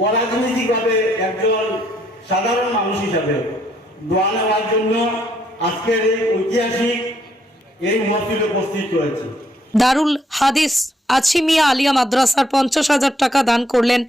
অরাজনৈতিকভাবে একজন সাধারণ মানুষ হিসাবে দোয়া নেওয়ার জন্য আজকের এই ঐতিহাসিক এই মহফিলে উপস্থিত হয়েছে। দারুল হাদিস আছিমিয়া আলিয়া মাদ্রাসার 50,000 টাকা দান করলেন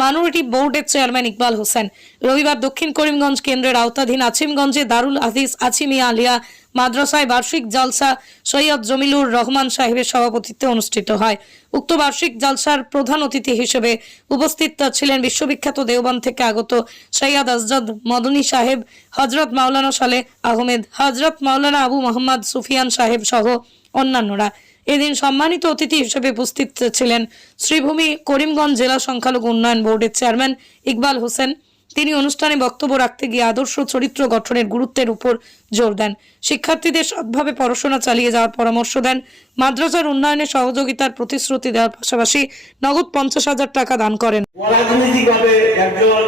মাইনরিটি বোর্ডের চেয়ারম্যান ইকবাল হোসেন। রবিবার দক্ষিণ করিমগঞ্জ কেন্দ্রের আওতাধীন আছিমগঞ্জে দারুল হাদিস আছিমিয়া আলিয়া মাদ্রাসায় বার্ষিক জালসা সৈয়দ জমিলুর রহমান সাহেবের সভাপতিত্বে অনুষ্ঠিত হয়। উক্ত বার্ষিক জালসার প্রধান অতিথি হিসেবে উপস্থিত ছিলেন বিশ্ববিখ্যাত দেওবন্দ থেকে আগত সৈয়দ আজরত মদনী সাহেব, হজরত মাওলানা সালেহ আহমেদ, হজরত মাওলানা আবু মোহাম্মদ সুফিয়ান সাহেব সহ অন্যান্যরা। এদিন সম্মানিত অতিথি হিসেবে উপস্থিত ছিলেন শ্রীভূমি করিমগঞ্জ জেলা সংখ্যালঘু উন্নয়ন বোর্ডের চেয়ারম্যান ইকবাল হোসেন। তিনি অনুষ্ঠানে বক্তব্য রাখতে গিয়ে আদর্শ চরিত্র গঠনের গুরুত্বের উপর জোর দেন। শিক্ষার্থীদের সৎভাবে পড়াশোনা চালিয়ে যাওয়ার পরামর্শ দেন। মাদ্রাসার উন্নয়নে সহযোগিতার প্রতিশ্রুতি দেওয়ার পাশাপাশি নগদ 50,000 টাকা দান করেন। অরাজনৈতিকভাবে একজন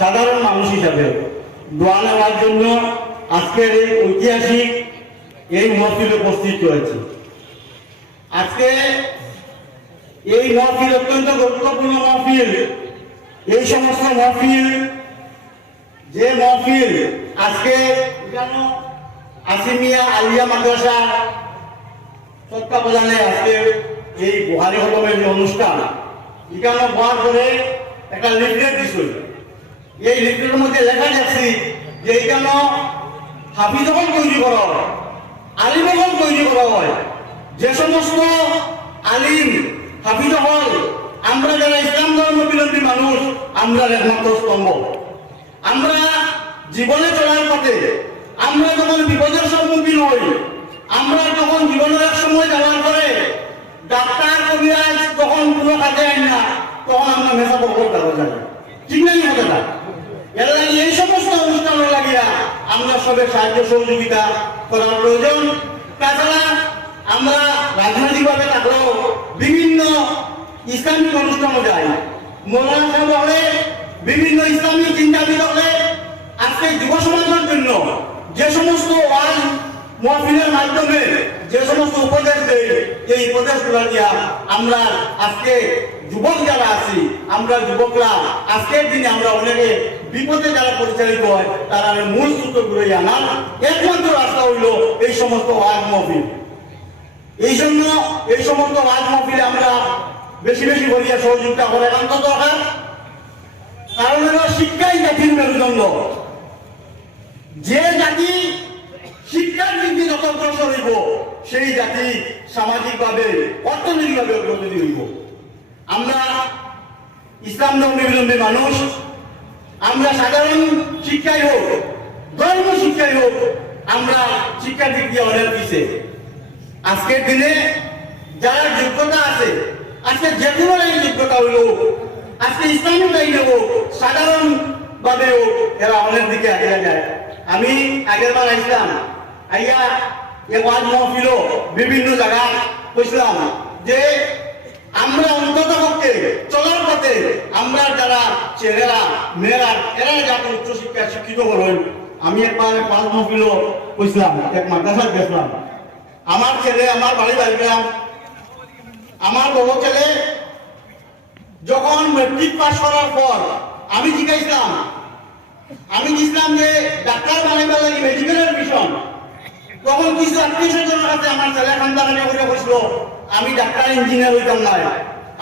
সাধারণ মানুষ হিসাবে দোয়া নেওয়ার জন্য আজকের এই ঐতিহাসিক এই মহফিলে উপস্থিত হয়েছে। আজকে এই মহফিল অত্যন্ত গুরুত্বপূর্ণ মহফিল। এই সমস্ত মহফিল যে মহফিল আজকে আছিমিয়া আলিয়া মাদ্রাসা তত্ত্বাবধানে আজকে এই বুহারি হলমের যে অনুষ্ঠান এখানে হওয়ার পরে একটা লিফলেট দিছিল। এই লিফলেটের মধ্যে লেখা যাচ্ছে যে এখানে হাফিজগণ তৈরি করা হয়, আলিমগণ তৈরি করা হয়। যে সমস্ত আলিম হাফিজ হল, আমরা যারা ইসলাম ধর্মাবলম্বী মানুষ, আমরা একমাত্র স্তম্ভ। আমরা জীবনে চলার পথে আমরা যখন বিপদের সম্মুখীন হই, আমরা যখন জীবনের এক সময় যাওয়ার পরে ডাক্তার কবিরাজ যখন কোনো কাজে আইন না, তখন আমরা মেসা পকর দেওয়া যায়, ঠিক নাই কথাটা? এর লাগে এই সমস্ত অনুষ্ঠানের লাগিয়া আমরা সবের সাহায্য সহযোগিতা করার প্রয়োজন। তাছাড়া আমরা রাজনৈতিকভাবে থাকলেও বিভিন্ন ইসলামিক অনুষ্ঠানও যাই। মৌলানা সাহেব হলে বিভিন্ন ইসলামিক চিন্তাবিদ হলে আজকে যুব সমাজের জন্য যে সমস্ত ওয়াজ মহফিলের মাধ্যমে যে সমস্ত উপদেশ দেয়, এই উপদেশগুলো দিয়া আমরা আজকে যুবক যারা আছি, আমরা যুবকরা আজকের দিনে আমরা অনেকে বিপদে যারা পরিচালিত হয় তারা মূল সূত্রগুলো আনার একমাত্র রাস্তা হইল এই সমস্ত ওয়াজ মহফিল। এই জন্য এই সমস্ত ওয়াজ মহফিলে আমরা বেশি বেশি করিয়া সহযোগিতা করে একান্ত দরকার। কারণ শিক্ষাই জাতির মেরুদণ্ড। যে জাতি শিক্ষার দিক দিয়ে যত অগ্রসর হইব, সেই জাতি সামাজিকভাবে অর্থনৈতিকভাবে অগ্রগতি হইব। আমরা ইসলাম ধর্মাবলম্বী মানুষ, আমরা সাধারণ শিক্ষাই হোক, ধর্ম শিক্ষাই হোক, আমরা শিক্ষার দিক দিয়ে অনেক পিছিয়ে। আজকের দিনে যারা যোগ্যতা আছে, আজকে যে কোনো লাইন যোগ্যতা হইল, আজকে ইসলামিক লাইনে হোক, সাধারণ ভাবে হোক, এরা অনেক দিকে আগে যায়। আমি আগের বার আসলাম, আইয়া এ ওয়াজ মহফিল বিভিন্ন জায়গায় কইছিলাম যে আমরা অন্তত পক্ষে চলার পথে আমরা যারা ছেলেরা মেয়েরা এরা যাতে উচ্চশিক্ষায় শিক্ষিত হলেন। আমি একবার ওয়াজ মহফিল কইছিলাম, এক মাদ্রাসায় গেছিলাম। আমার ছেলে, আমার বাড়ি বাড়িগ্রাম, আমার বড় ছেলে যখন মেট্রিক পাস করার পর আমি জিজ্ঞাসলাম, আমি বুঝলাম যে ডাক্তার বানাইবার লাগে মেডিকেলের মিশন, তখন কিছু আত্মীয়স্বজনের কাছে আমার ছেলে খান্দাখানি করে বসল, আমি ডাক্তার ইঞ্জিনিয়ার হইতাম না,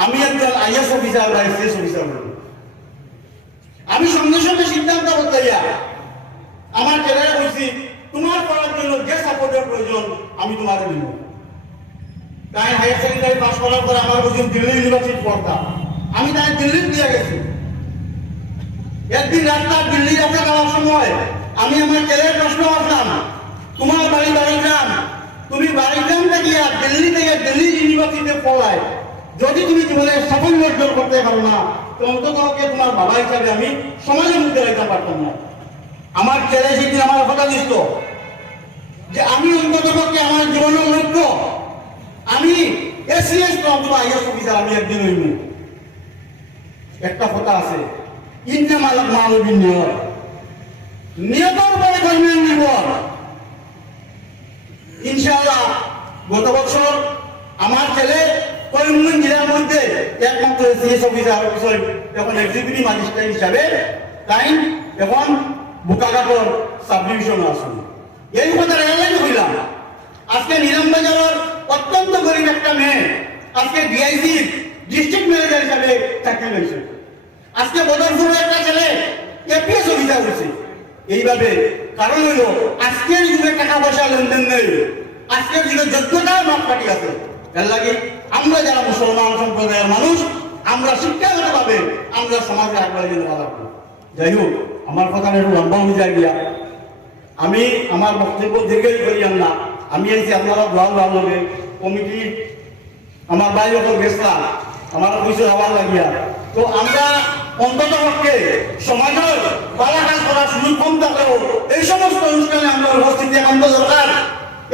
আমি একজন আইএস অফিসার বা এসএস অফিসার হইব। আমি সঙ্গে সঙ্গে সিদ্ধান্ত বদলাইয়া আমার ছেলেরা বলছি, তোমার পড়ার জন্য যে সাপোর্টের প্রয়োজন আমি তোমাকে দিব। তাই হায়ার সেকেন্ডারি পাস করার পর আমার বলছি দিল্লি ইউনিভার্সিটি পড়তাম, আমি তাই দিল্লি দিয়ে গেছি। একদিন রাস্তা দিল্লি যাত্রা যাওয়ার সময় আমি আমার ছেলের প্রশ্ন করলাম, তোমার বাড়ি বাড়িগ্রাম, তুমি বাড়িগ্রাম থেকে দিল্লি ইউনিভার্সিটিতে পড়ায়, যদি তুমি জীবনে সাফল্য অর্জন করতে পারো না, তো অন্তত তোমার বাবা হিসাবে আমি সমাজের মধ্যে রাখতে পারতাম না। আমার ছেলে সেদিন আমার কথা দিত যে আমি অন্তত পক্ষে আমার জীবনের লক্ষ্য আমি এসিএস অথবা আইএস অফিসার আমি একদিন হইব। একটা কথা আছে, ইন্নামাল আমালু বিন্নিয়াত, নিয়তের উপরে কর্মের নির্ভর। ইনশাআল্লাহ গত বছর আমার ছেলে করিমগঞ্জ জেলার মধ্যে একমাত্র সিএস অফিসার এখন এক্সিকিউটিভ ম্যাজিস্ট্রেট হিসাবে তাই এখন বুকাঘাটর সাব ডিভিশন আসুন। এই কথা রেলাইজ হইলাম আজকে নিলামবাজারের অত্যন্ত গরিব একটা মেয়ে আজকে ডিআইসি ডিস্ট্রিক্ট ম্যানেজার হিসাবে চাকরি হয়েছে। আজকে বদরপুরের একটা ছেলে এপিএস অফিসার হয়েছে। এইভাবে কারণ হইল আজকের যুগে টাকা পয়সা লেনদেন নেই, আজকের যুগে যোগ্যতার মাপকাঠি আছে। এর লাগে আমরা যারা মুসলমান সম্প্রদায়ের মানুষ আমরা শিক্ষাগতভাবে আমরা সমাজে আগ্রহী যেতে পারবো। যাই হোক, আমার কথা একটু লম্বা হয়ে যায় গিয়া আমি আমার বক্তব্য দীর্ঘই করিয়াম না। আমি এসেছি আপনারা দোয়াল লগে কমিটি আমার বাইরে গেছিলাম আমার কিছু হওয়ার লাগিয়া। তো আমরা অন্তত পক্ষে সমাজের বালা কাজ করার সুযোগ কম থাকলেও এই সমস্ত অনুষ্ঠানে আমরা উপস্থিতি একান্ত দরকার।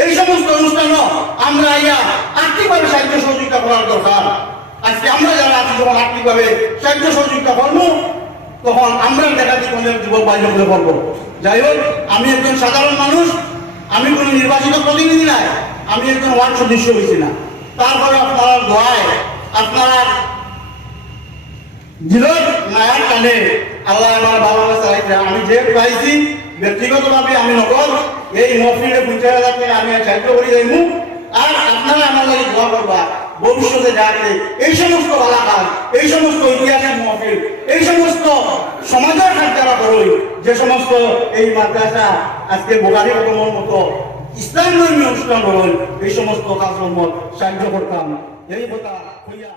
এই সমস্ত অনুষ্ঠানও আমরা ইয়া আর্থিকভাবে সাহায্য সহযোগিতা করার দরকার। আজকে আমরা যারা আছি যখন আর্থিকভাবে সাহায্য সহযোগিতা করবো তখন আমরা দেখা জীবনের যুবক বাইরে হতে পারবো। যাই হোক, আমি একজন সাধারণ মানুষ, আমি কোনো নির্বাচিত প্রতিনিধি নাই, আমি একজন ওয়ার্ড সদস্য হয়েছি না। তারপরে আপনারা দোয়ায় আপনারা দিলের মায়ার টানে আল্লাহ আমার ভালোভাবে চালাইছে। আমি যে পাইছি ব্যক্তিগতভাবে আমি নগর এই মহফিলে 50,000 টাকা আমি সাহায্য করি যাইব। আর আপনারা আমার লাগে দোয়া করবা ভবিষ্যতে যাতে এই সমস্ত এলাকার এই সমস্ত ঐতিহাসিক মহফিল এই সমস্ত সমাজের কাজ যারা করই যে সমস্ত এই মাদ্রাসা আজকে বোকারি কর্মর মতো ইসলাম ধর্মীয় অনুষ্ঠান করই এই সমস্ত কাজকর্ম সাহায্য করতাম। এই কথা হইয়া